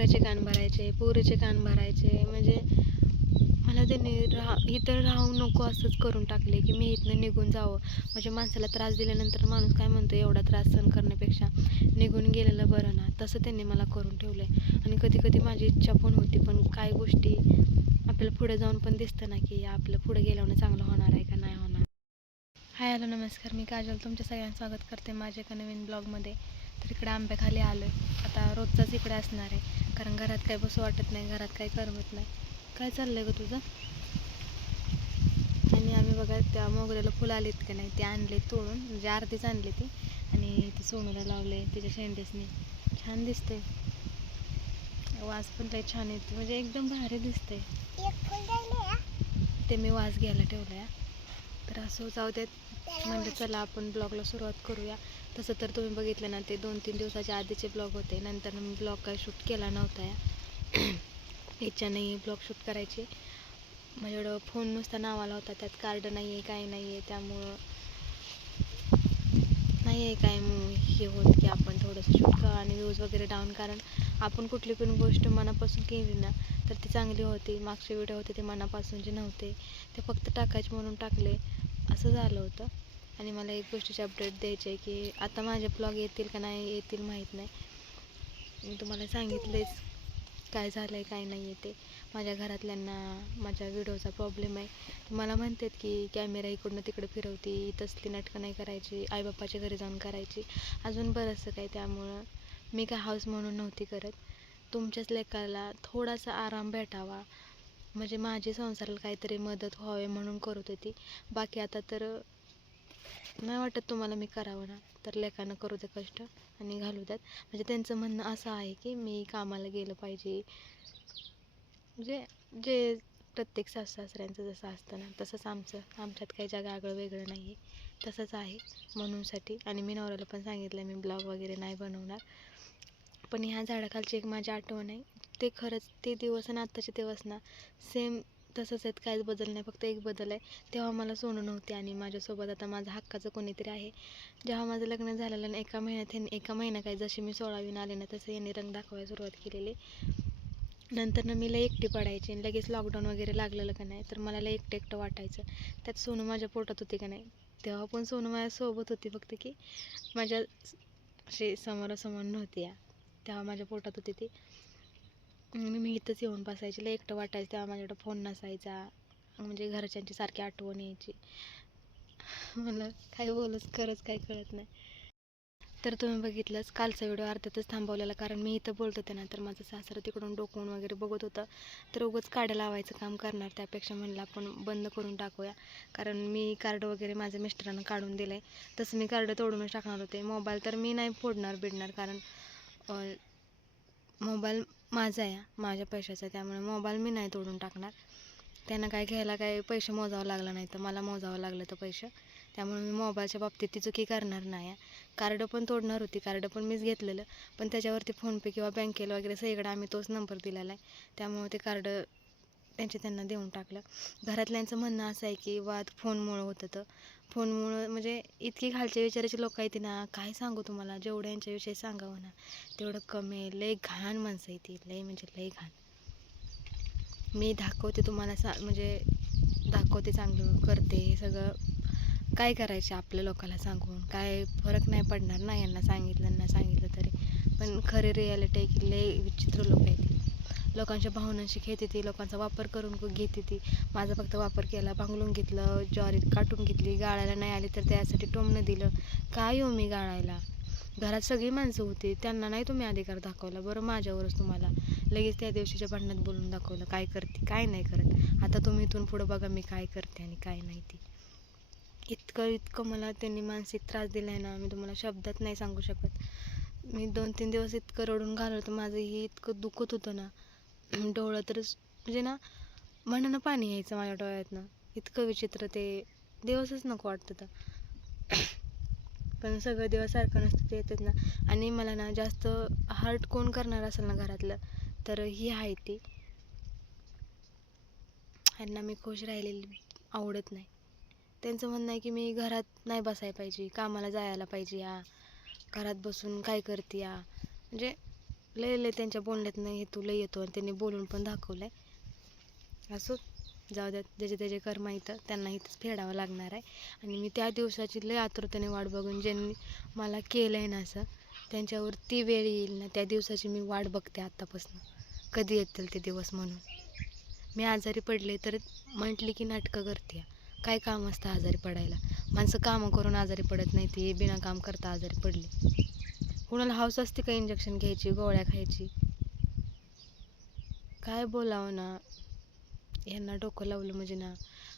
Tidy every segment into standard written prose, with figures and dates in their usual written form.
नवऱ्याचे कान भरायचे, पोरीचे कान भरायचे. म्हणजे मला त्यांनी इथं राहू नको असंच करून टाकले की मी इथनं निघून जावं. म्हणजे माणसाला त्रास दिल्यानंतर माणूस काय म्हणतो, एवढा त्रास सहन करण्यापेक्षा निघून गेलेलं बरं ना, तसं त्यांनी मला करून ठेवलं आहे. आणि कधी कधी माझी इच्छा पण होती, पण काय गोष्टी आपल्याला पुढे जाऊन पण दिसतं ना की आपलं पुढे गेल्यावर चांगलं होणार आहे का नाही होणार. हाय हॅलो नमस्कार, मी काजल तुमच्या सगळ्यांचं स्वागत करते माझ्या एका नवीन ब्लॉगमध्ये. तर इकडे आंब्याखाली आलो आहे. आता रोजचाच इकडे असणार आहे, कारण घरात काही बसू वाटत नाही, घरात काही करमत नाही. काय चाललंय ग तुझं? आणि आम्ही बघा त्या मोगऱ्याला फुलं आलीत का नाही ते आणले तोडून, म्हणजे अर्धीच आणली ती, आणि ते सोनूला लावले तिच्या शेंडेसनी. छान दिसते, वास पण लय छान येते, म्हणजे एकदम भारी दिसते. ते मी वास घ्यायला ठेवलं आहे. तर असं जाऊ देत, म्हणजे चला आपण ब्लॉगला सुरुवात करूया. तसं तर तुम्ही बघितलं ना, ते 2-3 दिवसाच्या आधीचे ब्लॉग होते. नंतर मी ब्लॉग काय शूट केला नव्हता या इच्छा नाही ब्लॉग शूट करायची. माझ्याकडं फोन नुसता नावाला होता, त्यात कार्ड नाही आहे, काय नाही आहे, त्यामुळं नाही आहे काय हे होत की आपण थोडंसं शूट करा आणि व्ह्यूज वगैरे डाऊन. कारण आपण कुठली पण गोष्ट मनापासून केली ना तर ती चांगली होती. मागचे व्हिडिओ होते ते मनापासूनचे नव्हते, ते फक्त टाकायचे म्हणून टाकले, असं झालं होतं. आणि मला एक गोष्टीची अपडेट द्यायची आहे की आता माझे ब्लॉग येतील का नाही येतील माहीत नाही. मी तुम्हाला सांगितलेच काय झालं आहे काय नाही आहे ते. माझ्या घरातल्यांना माझ्या व्हिडिओचा प्रॉब्लेम आहे. मला म्हणतात की कॅमेरा इकडनं तिकडे फिरवती, तसली नाटकं नाही करायची, आईबापाच्या घरी जाऊन करायची, अजून बरंचसं काय. त्यामुळं मी काय हाऊस म्हणून नव्हती करत. तुमच्याच लेकाला थोडासा आराम भेटावा, म्हणजे माझी संसाराला काहीतरी मदत व्हावी म्हणून करत होती. बाकी आता तर नाही वाटत तुम्हाला मी करावं ना, तर लेकानं करू दे कष्ट आणि घालू द्यात. म्हणजे त्यांचं म्हणणं असं आहे की मी कामाला गेलं पाहिजे, म्हणजे जे प्रत्येक सासऱ्यांचं जसं असतं ना तसंच आमच्यात काही जागा आगळं वेगळं नाही आहे, तसंच आहे म्हणूनसाठी. आणि मी नवऱ्याला पण सांगितलं मी ब्लॉग वगैरे नाही बनवणार. पण ह्या झाडाखालची एक माझी आठवण आहे, ते खरंच ते दिवस आणि आत्ताचे दिवस ना सेम तसंच आहेत, काहीच बदल नाही. फक्त एक बदल आहे, तेव्हा मला सोनं नव्हते आणि माझ्यासोबत आता माझं हक्काचं कोणीतरी आहे. जेव्हा माझं लग्न झालेलं ना एका महिना काय जशी मी 16वीनं आले ना तसं यांनी रंग दाखवायला सुरुवात केलेली. नंतर ना मी लई एकटी पडायची आणि लगेच लॉकडाऊन वगैरे लागलेलं का नाही, तर मला लई एकटं वाटायचं. त्यात सोनू माझ्या पोटात होती का नाही, तेव्हा पण सोनू माझ्यासोबत होती, फक्त की माझ्या अशी समोरासमोर नव्हती या. तेव्हा माझ्या पोटात होती ती, मी इथंच येऊन बसायची. लई एकटं वाटायचं. तेव्हा माझ्याकडं फोन नसायचा, म्हणजे घरच्यांची सारखी आठवण यायची. मला काय बोलूच खरंच काही कळत नाही. तर तुम्ही बघितलंच कालचा व्हिडिओ अर्ध्यातच थांबवलेला, कारण मी इथं बोलत होते ना तर माझं सासरं तिकडून डोकवून वगैरे बघत होतं. तर उगाच काड्या लावायचं काम करणार, त्यापेक्षा म्हणलं आपण बंद करून टाकूया. कारण मी कार्ड वगैरे माझ्या मिस्टरांना काढून दिलं आहे, तसं मी कार्ड तोडूनच टाकणार होते. मोबाईल तर मी नाही फोडणार, कारण मोबाईल माझा आहे, माझ्या पैशाचा, त्यामुळे मोबाईल मी नाही तोडून टाकणार. त्यांना काय घ्यायला काय पैसे मोजावं लागलं नाही, तर मला मोजावं लागलं तर पैसे, त्यामुळे मी मोबाईलच्या बाबतीत ती चुकी करणार नाही. कार्ड पण तोडणार होती, कार्ड पण मीच घेतलेलं, पण त्याच्यावरती फोनपे किंवा बँकेला वगैरे सगळीकडे आम्ही तोच नंबर दिलेला आहे, त्यामुळे ते कार्ड त्यांना देऊन टाकलं. घरातल्यांचं म्हणणं असं आहे की वाद फोनमुळं होतं, तर फोनमुळं म्हणजे इतकी खालच्या विचाराची लोक आहेत ना, काय सांगू तुम्हाला. जेवढं यांच्याविषयी सांगावं ना तेवढं कमी आहे. लय घाण माणसं आहे ती, लय म्हणजे लय घाण. मी दाखवते तुम्हाला म्हणजे दाखवते, चांगलं करते, हे सगळं काय करायचे आपल्या लोकांना सांगून काय फरक नाही पडणार ना, यांना सांगितलं तरी. पण खरी रियालिटी आहे की लय विचित्र लोक आहेत ती. लोकांच्या भावनांशी खेळते ती, लोकांचा वापर करून घेते ती. माझा फक्त वापर केला, भांगलून घेतलं, ज्वारी काटून घेतली, गाळायला नाही आली तर त्यासाठी टोमणं दिलं. काय येऊ मी गाळायला, घरात सगळी माणसं होती, त्यांना नाही तुम्ही अधिकार दाखवला. बरं माझ्यावरच तुम्हाला लगेच त्या दिवशीच्या भांडणात बोलून दाखवलं काय करते काय नाही करत. आता तुम्ही इथून पुढं बघा मी काय करते आणि काय नाही. ती इतकं मला त्यांनी मानसिक त्रास दिला आहे ना, मी तुम्हाला शब्दात नाही सांगू शकत. मी 2-3 दिवस इतकं रडून घालवलं, माझं हे इतकं दुखत होतं ना, डोळं तर म्हणजे ना मनानं पाणी यायचं माझ्या डोळ्यातनं. इतकं विचित्र ते दिवसच नको वाटतं तर. पण सगळं दिवस सारखं नसतं ते येतात ना. आणि मला ना जास्त हर्ट कोण करणार असेल ना घरातलं, तर ही आहे ती. ह्यांना मी खुश राहिलेली आवडत नाही. त्यांचं म्हणणं आहे की मी घरात नाही बसायला पाहिजे, कामाला जायला पाहिजे, या घरात बसून काय करते या. म्हणजे लय लय त्यांच्या बोलण्यातनं हेतू लय येतो आणि त्यांनी बोलून पण दाखवलं आहे. असो, जाऊ द्यात, ज्याचे त्याचे कर्म इथं त्यांना इथंच फेडावं लागणार आहे. आणि मी त्या दिवसाची लय आतुरतेने वाट बघून ज्यांनी मला केलं आहे ना असं, त्यांच्यावर ती वेळ येईल ना, त्या दिवसाची मी वाट बघते आत्तापासून. कधी येतील ते दिवस म्हणून. मी आजारी पडले तर म्हटली की नाटकं करते. काय काम असतं आजारी पडायला? माणसं कामं करून आजारी पडत नाही, ती बिना काम करता आजारी पडली. कुणाला हौस असते का इंजेक्शन घ्यायची, गोळ्या खायची? काय बोलावं ना, यांना डोकं लावलं म्हणजे ना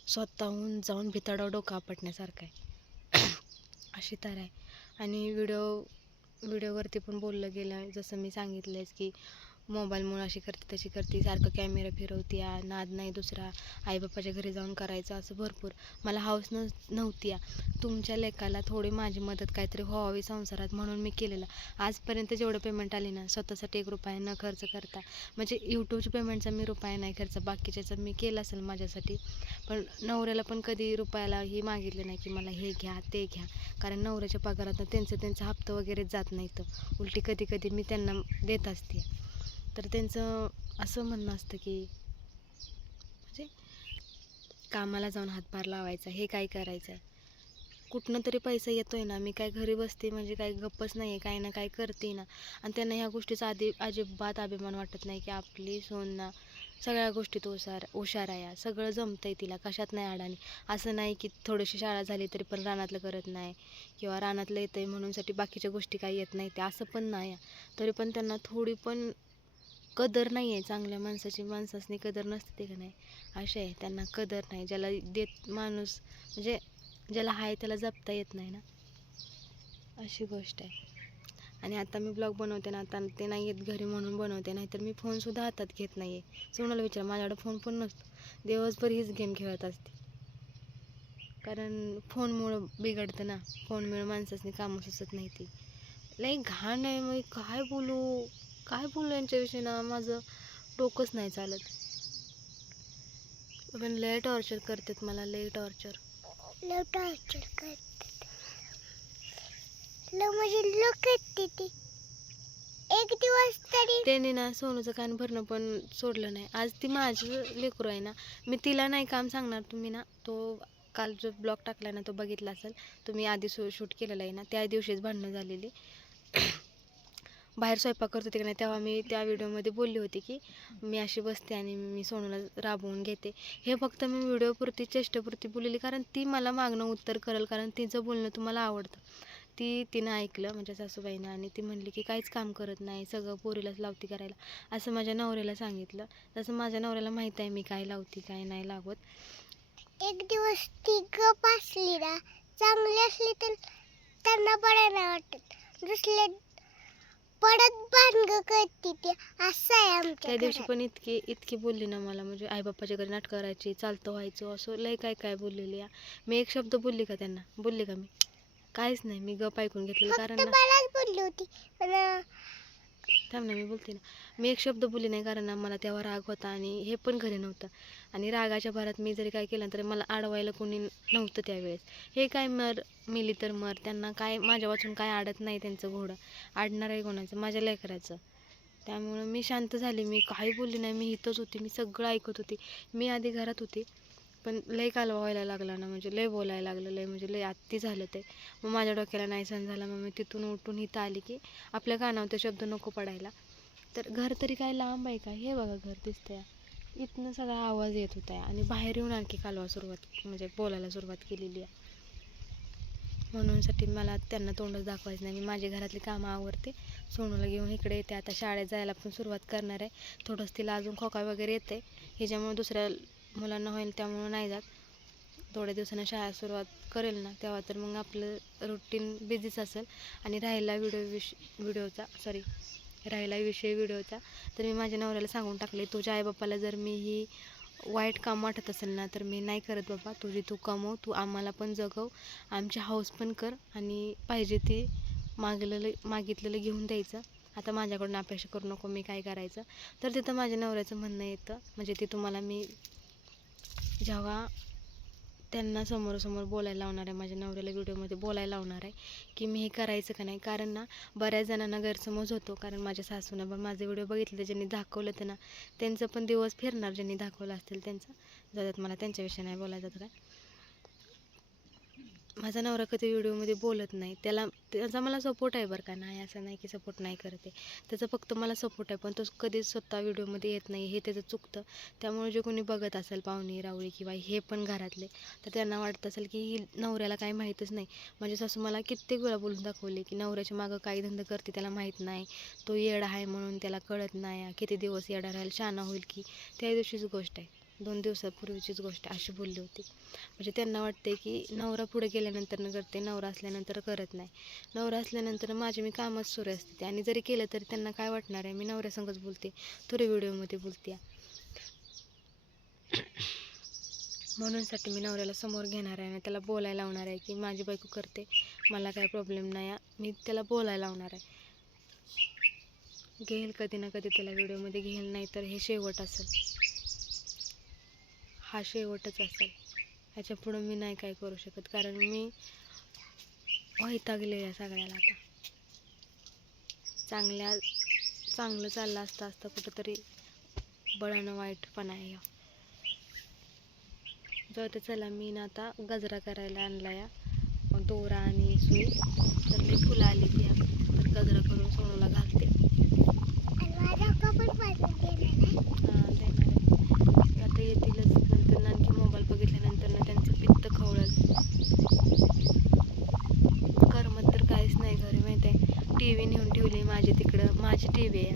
स्वतःहून जाऊन भिताडावर डोकं आपटण्यासारखं आहे. अशी तर आहे. आणि व्हिडिओवरती पण बोललं गेलं, जसं मी सांगितलंच की मोबाईलमुळे अशी करते तशी करते, सारखं कॅमेरा फिरवते, नाद नाही दुसरा, आईबापाच्या घरी जाऊन करायचं, असं भरपूर. मला हौस नव्हती. तुमच्या लेकाला थोडी माझी मदत काहीतरी व्हावी संसारात म्हणून मी केलेलं. आजपर्यंत जेवढं पेमेंट आली ना, स्वतःसाठी 1 रुपया न खर्च करता, म्हणजे यूट्यूबच्या पेमेंटचा मी रुपया नाही खर्च, बाकीच्याचा मी केला असेल माझ्यासाठी. पण नवऱ्याला पण कधी रुपयालाही मागितलं नाही की मला हे घ्या ते घ्या, कारण नवऱ्याच्या पगारातनं त्यांचा हप्ता वगैरे जात नाही. तर उलटी कधी कधी मी त्यांना देत असते. तर त्यांचं असं म्हणणं असतं की म्हणजे कामाला जाऊन हातभार लावायचा, हे काय करायचं आहे, कुठनं तरी पैसा येतो आहे ना, मी काय घरी बसते म्हणजे काय गप्पच नाही आहे, काही ना काय करते ना. आणि त्यांना ह्या गोष्टीचा अजिबात अभिमान वाटत नाही की आपली सून ना सगळ्या गोष्टीत हुशार आहे, सगळं जमतं आहे तिला, कशात नाही अडाणी. असं नाही की थोडीशी शाळा झाली तरी पण रानातलं करत नाही, किंवा रानातलं येतं आहे म्हणूनसाठी बाकीच्या गोष्टी काही येत नाही, ते असं पण नाही. तरी पण त्यांना थोडी पण कदर नाही आहे. चांगल्या माणसाची माणसासनी कदर नसते ते का नाही, असे आहे. त्यांना कदर नाही. ज्याला देत माणूस म्हणजे ज्याला आहे त्याला जपता येत नाही ना, अशी गोष्ट आहे. आणि आता मी ब्लॉग बनवते ना, आता ते नाही येत घरी म्हणून बनवते, नाहीतर मी फोनसुद्धा हातात घेत नाही आहे. सोनाला विचार, माझ्याकडे फोन पण नसतो, दिवसभर हीच गेम खेळत असते. कारण फोनमुळं बिघडतं ना, फोनमुळे माणसासनी कामं सुचत नाही. ती लई घाण आहे. मग काय बोलू यांच्याविषयी ना, माझं डोकंच नाही चालत. पण लय टॉर्चर करतात मला, लय टॉर्चर करतात. एक दिवस तरी त्याने ना सोनूचं कान भरणं पण सोडलं नाही. आज ती माझं लेकरू आहे ना, मी तिला नाही काम सांगणार. तुम्ही ना तो काल जो ब्लॉग टाकला ना तो बघितला असेल तुम्ही, आधी शूट केलेला आहे ना, त्या दिवशीच भांडणं झालेली. बाहेर स्वयंपाक करत होते की नाही, तेव्हा मी त्या व्हिडिओमध्ये बोलली होती की मी अशी बसते आणि मी सोनूला राबवून घेते. हे फक्त मी व्हिडिओपुरती चेष्टेपुरती बोललेली, कारण ती मला मागणं उत्तर करेल, कारण तिचं बोलणं तुम्हाला आवडतं. तिनं ऐकलं म्हणजे सासूबाईनं, आणि ती म्हणली की काहीच काम करत नाही, सगळं पोरीलाच लावती करायला, असं माझ्या नवऱ्याला सांगितलं. तसं माझ्या नवऱ्याला माहीत आहे मी काय लावती काय नाही लावत. एक दिवस ती गप असली ना, चांगली असली तर त्यांना पडायला वाटत, दुसऱ्या पडत भानगं करते ती, असं आहे आमच्या. त्या दिवशी पण इतकी बोलली ना मला, म्हणजे आईबापाच्या घरी नाटक करायची, चालतं व्हायचं, असं लय काय बोललेली. मी एक शब्द बोलली का त्यांना? बोलली का मी? काहीच नाही. मी गप ऐकून घेतलेलं, कारण बोलली होती. थांब ना, मी बोलते ना. मी एक शब्द बोलली नाही, कारण मला तेव्हा राग होता आणि हे पण घरी नव्हतं. आणि रागाच्या भरात मी जरी काय केलं तरी मला अडवायला कोणी नव्हतं त्यावेळेस. हे काय मिली तर मर, त्यांना काय माझ्या वाचून काय अडत नाही. त्यांचं घोडं अडणार आहे कोणाचं? माझ्या लेकराचं. त्यामुळं मी शांत झाली. मी काही बोलली नाही. मी इथंच होती, मी सगळं ऐकत होती. मी आधी घरात होती, पण लय कालवा व्हायला लागला ना, म्हणजे लय बोलायला लागलं, लय म्हणजे लय अति झालं ते. मग माझ्या डोक्याला नाही सहन झालं. मग मी तिथून उठून इथं आली की आपल्या कानावर ते शब्द नको पडायला. तर घर तरी काय लांब आहे का? हे बघा घर दिसतंय, इथनं सगळा आवाज येत होता आणि बाहेर येऊन आणखी कालवा म्हणजे बोलायला सुरुवात केलेली आहे. म्हणूनसाठी मला त्यांना तोंडच दाखवायचं नाही. मी माझी घरातली कामं आवरते, सोनूला घेऊन इकडे येते. आता शाळेत जायला पण सुरुवात करणार आहे. थोडंसं तिला अजून खोका वगैरे येते, ह्याच्यामुळे दुसऱ्या मुलांना होईल, त्यामुळं नाही जात. थोड्या दिवसानं शाळा सुरुवात करेल ना, तेव्हा तर मग आपलं रुटीन बिझीच असेल. आणि राहिला विषय व्हिडिओचा, तर मी माझ्या नवऱ्याला सांगून टाकले, तुझ्या आईबापाला जर मी ही वाईट काम वाटत असेल ना, तर मी नाही करत बाबा. तू कमव, तू आम्हाला पण जगव, आमची हौस पण कर, आणि पाहिजे ती मागितलेलं घेऊन द्यायचं. आता माझ्याकडून अपेक्षा करू नको मी काय करायचं. तर तिथं माझ्या नवऱ्याचं म्हणणं येतं, म्हणजे ते तुम्हाला मी जेव्हा त्यांना समोरासमोर बोलायला लावणार आहे, माझ्या नवऱ्याला व्हिडिओमध्ये बोलायला लावणार आहे की मी हे करायचं का नाही. कारण ना बऱ्याच जणांना गैरसमज होतो. कारण माझ्या सासूनं पण माझे व्हिडिओ बघितले, ज्यांनी दाखवलं तर ना त्यांचं पण दिवस फिरणार, ज्यांनी दाखवलं असतील त्यांचं. जातात, मला त्यांच्याविषयी नाही बोलायचं काय. माझा नवरा कधी व्हिडिओमध्ये बोलत नाही, त्याचा मला सपोर्ट आहे बरं का, नाही असं नाही की सपोर्ट नाही करते, त्याचा फक्त मला सपोर्ट आहे. पण तो कधीच स्वतः व्हिडिओमध्ये येत नाही, हे त्याचं चुकतं. त्यामुळे जे कोणी बघत असेल, पाहुणे रावळी किंवा हे पण घरातले, तर त्यांना वाटत असेल की ही नवऱ्याला काही माहीतच नाही. माझी सासू मला कित्येक वेळा बोलून दाखवले की नवऱ्याच्या मागं काही धंदा करते त्याला माहीत नाही, तो येडा आहे म्हणून त्याला कळत नाही, किती दिवस येडा राहील, शहाणा होईल की. त्या दिवशीच गोष्ट आहे, 2 दिवसापूर्वीचीच गोष्ट अशी बोलली होती. म्हणजे त्यांना वाटते की नवरा पुढे गेल्यानंतर करते, नवरा असल्यानंतर करत नाही. नवरा असल्यानंतर माझे मी कामच सुरू असते, आणि जरी केलं तरी त्यांना काय वाटणार आहे, मी नवऱ्यासंगच बोलते, थोडी व्हिडिओमध्ये बोलते. म्हणूनसाठी मी नवऱ्याला समोर घेणार आहे आणि त्याला बोलायला लावणार आहे की माझी बायको करते, मला काय प्रॉब्लेम नाही. मी त्याला बोलायला लावणार आहे. घेईल कधी ना कधी त्याला व्हिडिओमध्ये, घेईल नाही तर हे शेवट असेल, हा शेवटच असेल. ह्याच्या पुढं मी नाही काय करू शकत, कारण मी वैतागले या सगळ्याला. आता चांगलं चाललं असता कुठंतरी बळानं वाईटपणा आहे. जाऊ ते, चला मी ना आता गजरा करायला आणला या, दोरा आणि सुई. तर लई फुलं आली ती, तर गजरा करून सोनूला घालते. देणार आहे आता, येतीलच नंतर. आणखी मोबाईल बघितल्यानंतर ना त्यांचं पित्त खवळलं, करमत तर काहीच नाही घरी, माहिती आहे. टी व्ही नेऊन ठेवली माझी तिकडं, माझी टी व्ही आहे.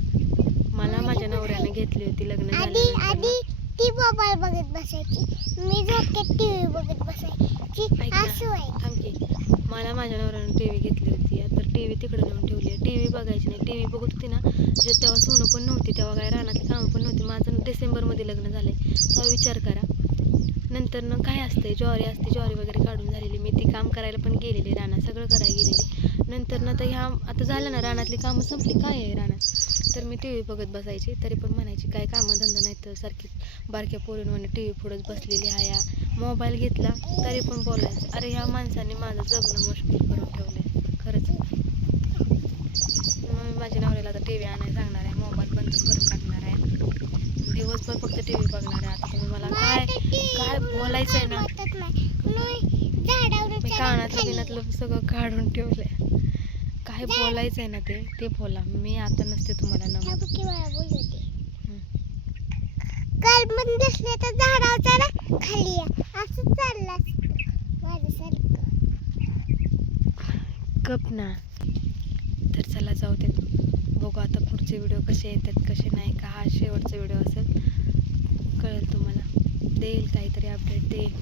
मला माझ्या नवऱ्याने घेतली होती लग्न झाल्यानंतर. ती मोबाईल बघत बसायची, मी झोपेत टीव्ही बघत बसायची. थांब की, मला माझ्या नवऱ्याने टी व्ही घेतली होती, तर टी व्ही तिकडे नेऊन ठेवली आहे. टी व्ही बघायची नाही, टी व्ही बघत होती ना, जे तेव्हा सोनं पण नव्हती, तेव्हा काय रानातली कामं पण नव्हती. माझं डिसेंबरमध्ये लग्न झालं आहे, तेव्हा विचार करा. नंतर काय असते, ज्वारी असते, ज्वारी वगैरे काढून झालेली, मी ती काम करायला पण गेलेली, रानात सगळं करायला गेलेली. नंतर तर ह्या आता झालं ना, रानातली कामं संपली, काय आहे रानात. तर मी टी व्ही बघत बसायची, तरी पण म्हणायची काय कामं धंदा नाही, तर सारखी बारक्या पोरींमध्ये टी व्ही पुढंच बसलेली आहे. मोबाईल घेतला तरी पण बोलायचं. अरे ह्या माणसाने माझं जगणं मुश्किल करून ठेवलं खरंच. मग मी माझ्या नवऱ्याला आता टी व्ही आणायला सांगणार आहे, मोबाईल बंदच करून टाकणार आहे, दिवसभर फक्त टी व्ही बघणार आहे. आता तुम्ही मला काय बोलायचं आहे ना, मी कानातलं बिनातलं सगळं काढून ठेवलंय. काय बोलायचं आहे ना ते बोला, मी आता नसते तुम्हाला नमत. काल पण दिसले तर झाडावर ना खाली असं चाललं असतं माझ्यासारखं. गप ना. तर चला जाऊ दे, बघू आता पुढचे व्हिडिओ कसे येतात कसे नाही. का हा शेवटचा व्हिडिओ असेल, कळेल तुम्हाला, देईल काहीतरी अपडेट देईल.